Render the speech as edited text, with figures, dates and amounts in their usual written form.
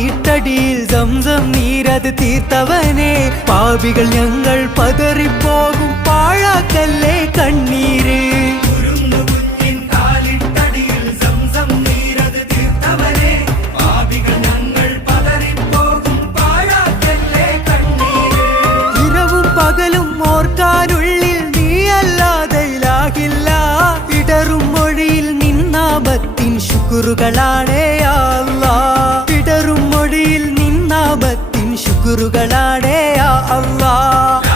കാലിട്ടടിയിൽ Zamzam Neerad തീർത്തവനെ പാപികൾ ഞങ്ങൾ പതറിപ്പോകും പാഴാക്കല്ലേ കണ്ണീര് ഇരവും പകലും ഓർക്കാനുള്ളിൽ നീയല്ലാതെ ഇലാഹില്ല ഇടറും മൊഴിയിൽ നിന്നാപത്തിൻ ശുക്റുകളാണേ അല്ലാഹ് ഇടറും മൊഴിയിൽ നിന്നാപത്തിൻ ശുക്റുകളാണേ അല്ലാഹ്